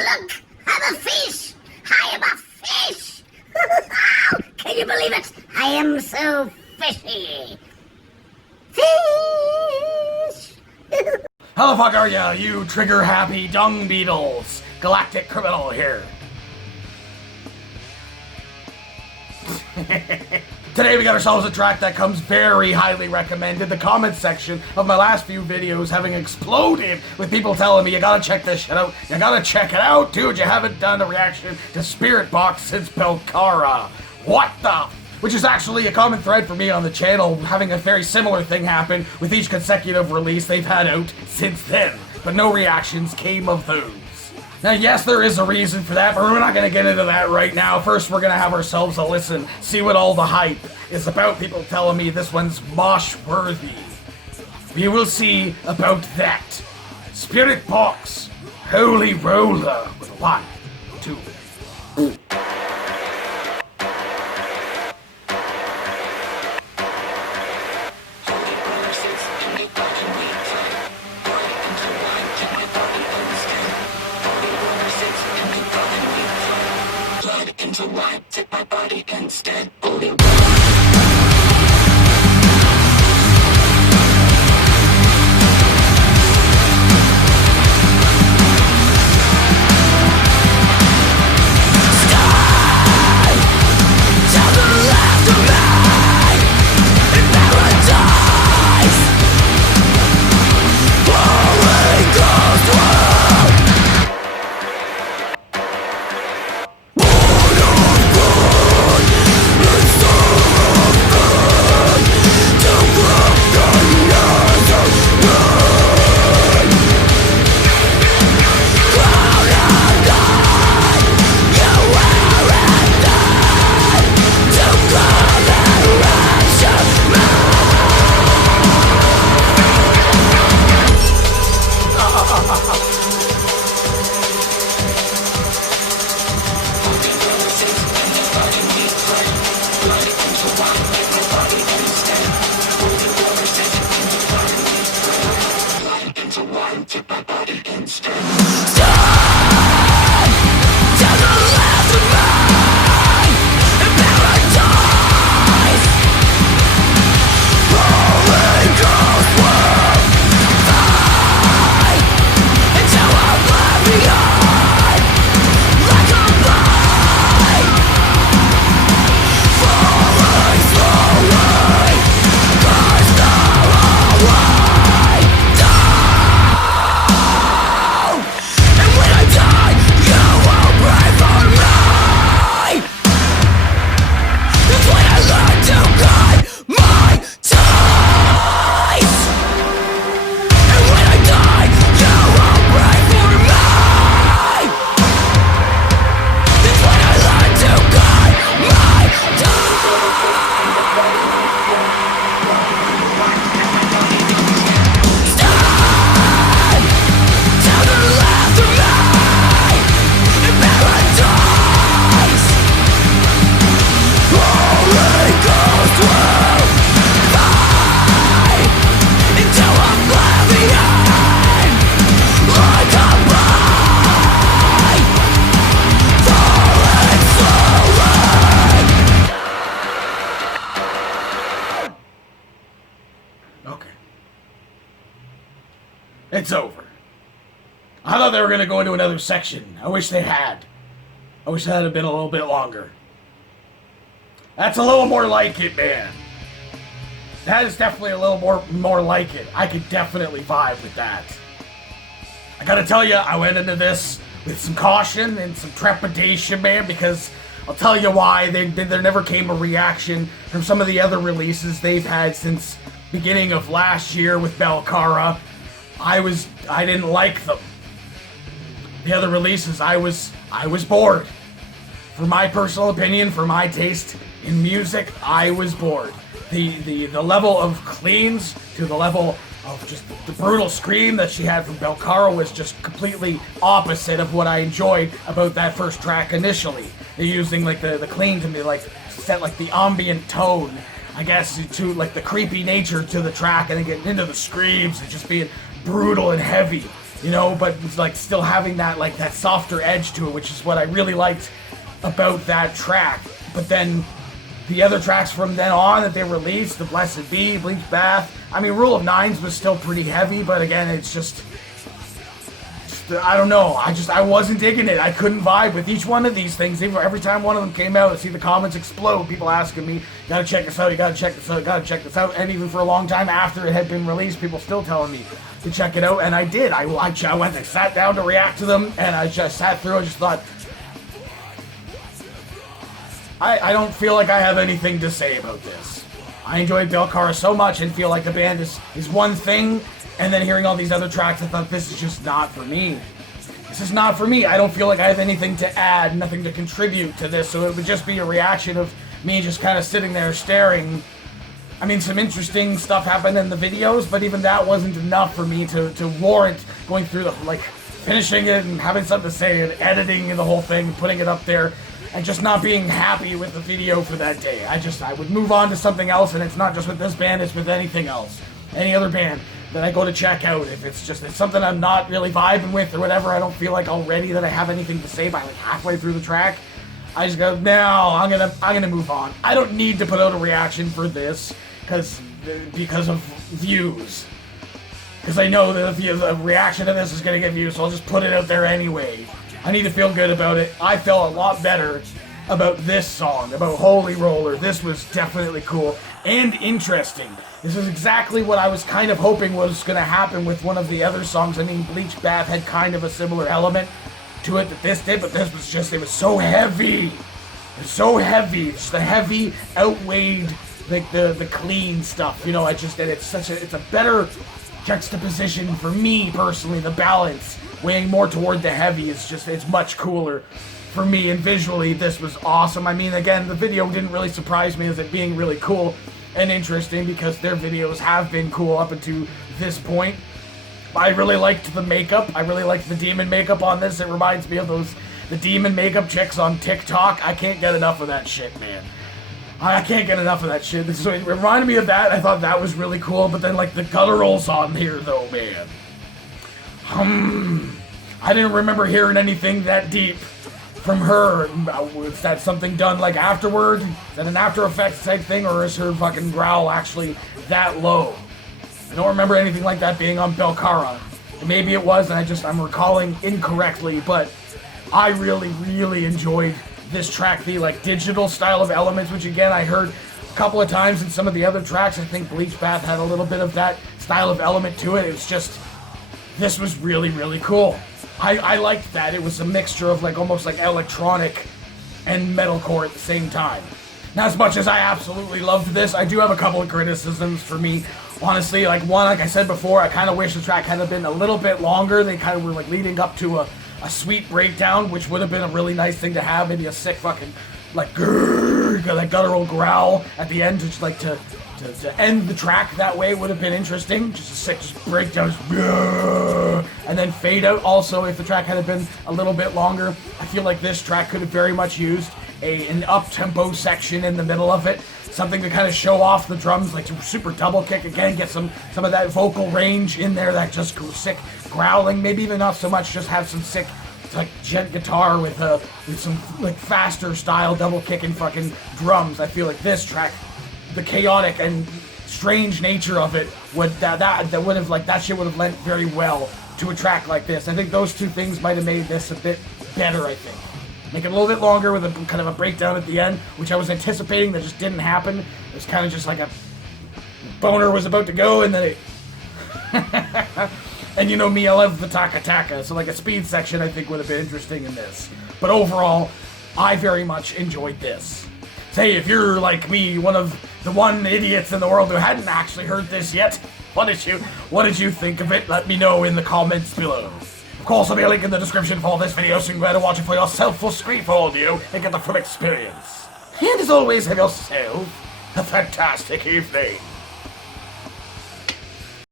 look! I'm a fish! I am a fish! Can you believe it? I am so fishy! Fish! How the fuck are ya, you trigger-happy dung beetles? Galactic criminal here. Today we got ourselves a track that comes very highly recommended. The comment section of my last few videos having exploded with people telling me, you gotta check this shit out, you gotta check it out, dude, you haven't done a reaction to Spiritbox since Belcara. What the? Which is actually a common thread for me on the channel, having a very similar thing happen with each consecutive release they've had out since then, but no reactions came of those. Now, yes, there is a reason for that, but we're not going to get into that right now. First, we're going to have ourselves a listen, see what all the hype is about. People telling me this one's mosh-worthy. We will see about that. Spiritbox, Holy Roller, with a 1, 2. Into one, take my body instead. Holy It's over. I thought they were going to go into another section. I wish they had. I wish that had been a little bit longer. That's a little more like it, man. That is definitely a little more like it. I could definitely vibe with that. I gotta tell you, I went into this with some caution and some trepidation, man, because I'll tell you why. There never came a reaction from some of the other releases they've had since beginning of last year with Belcara. I didn't like them. The other releases, I was bored. For my personal opinion, for my taste in music, I was bored. The level of cleans to the level of just the brutal scream that she had from Belcara was just completely opposite of what I enjoyed about that first track initially. They're using like the clean to be like set like the ambient tone, I guess, to like the creepy nature to the track, and then getting into the screams and just being brutal and heavy. you know, but it's like still having that like that softer edge to it, which is what I really liked about that track. But then the other tracks from then on that they released, The Blessed Be, Bleach Bath, I mean, Rule of Nines was still pretty heavy, but again, it's just I don't know, I wasn't digging it. I couldn't vibe with each one of these things. Every time one of them came out, I see the comments explode, people asking me, you gotta check this out, you gotta check this out, you gotta check this out, and even for a long time after it had been released, people still telling me to check it out, and I did. I went and sat down to react to them, and I just sat through and just thought, I don't feel like I have anything to say about this. I enjoyed Belcara so much and feel like the band is one thing, and then hearing all these other tracks, I thought, this is just not for me. This is not for me. I don't feel like I have anything to add, nothing to contribute to this, so it would just be a reaction of me just kind of sitting there staring. I mean, some interesting stuff happened in the videos, but even that wasn't enough for me to warrant going through the, like, finishing it and having something to say and editing the whole thing and putting it up there and just not being happy with the video for that day. I would move on to something else, and it's not just with this band, it's with anything else. Any other band that I go to check out. If it's something I'm not really vibing with or whatever, I don't feel like already that I have anything to say by like halfway through the track, I just go, no, I'm gonna move on. I don't need to put out a reaction for this because of views. Because I know that the reaction to this is gonna get views, so I'll just put it out there anyway. I need to feel good about it. I felt a lot better about this song, about Holy Roller. This was definitely cool and interesting. This is exactly what I was kind of hoping was going to happen with one of the other songs. I mean, Bleach Bath had kind of a similar element to it that this did, but this was just, it was so heavy. It was so heavy. Just the heavy outweighed like the clean stuff, you know. It's a better juxtaposition for me personally. The balance weighing more toward the heavy it's much cooler for me, and visually this was awesome. I mean, again, the video didn't really surprise me as it being really cool and interesting because their videos have been cool up until this point. I really liked the makeup. I really liked the demon makeup on this. It reminds me of the demon makeup chicks on TikTok. I can't get enough of that shit, man. I can't get enough of that shit. So it reminded me of that. I thought that was really cool, but then like the gutturals on here though, man. I didn't remember hearing anything that deep from her. Is that something done like afterward? Is that an After Effects type thing, or is her fucking growl actually that low? I don't remember anything like that being on Belcara. Maybe it was, and I'm recalling incorrectly, but I really, really enjoyed this track, the like digital style of elements, which again I heard a couple of times in some of the other tracks. I think Bleach Bath had a little bit of that style of element to it. It's just, this was really, really cool. I liked that. It was a mixture of like almost like electronic and metalcore at the same time. Now, as much as I absolutely loved this, I do have a couple of criticisms for me. Honestly, like one, like I said before, I kind of wish the track had been a little bit longer. They kind of were like leading up to a sweet breakdown, which would have been a really nice thing to have. Maybe a sick fucking like grrr, like guttural growl at the end, just like to end the track that way would have been interesting. Just a sick breakdown, and then fade out. Also, if the track had been a little bit longer, I feel like this track could have very much used an up-tempo section in the middle of it. Something to kind of show off the drums, like super double kick again, get some of that vocal range in there, that just sick growling. Maybe even not so much, just have some sick like gent guitar with some like faster style double kicking fucking drums. I feel like this track, the chaotic and strange nature of it would that would have like that shit would have lent very well to a track like this. I think those two things might have made this a bit better. I think make it a little bit longer with a kind of a breakdown at the end, which I was anticipating that just didn't happen. It was kind of just like a boner was about to go, and then it and you know me, I love the taka, so like a speed section I think would have been interesting in this. But overall, I very much enjoyed this. Say, if you're like me, one of the idiots in the world who hadn't actually heard this yet, what did you think of it? Let me know in the comments below. Of course, there'll be a link in the description for this video, so you can go ahead and watch it for yourself for screen for audio and get the full experience. And as always, have yourself a fantastic evening.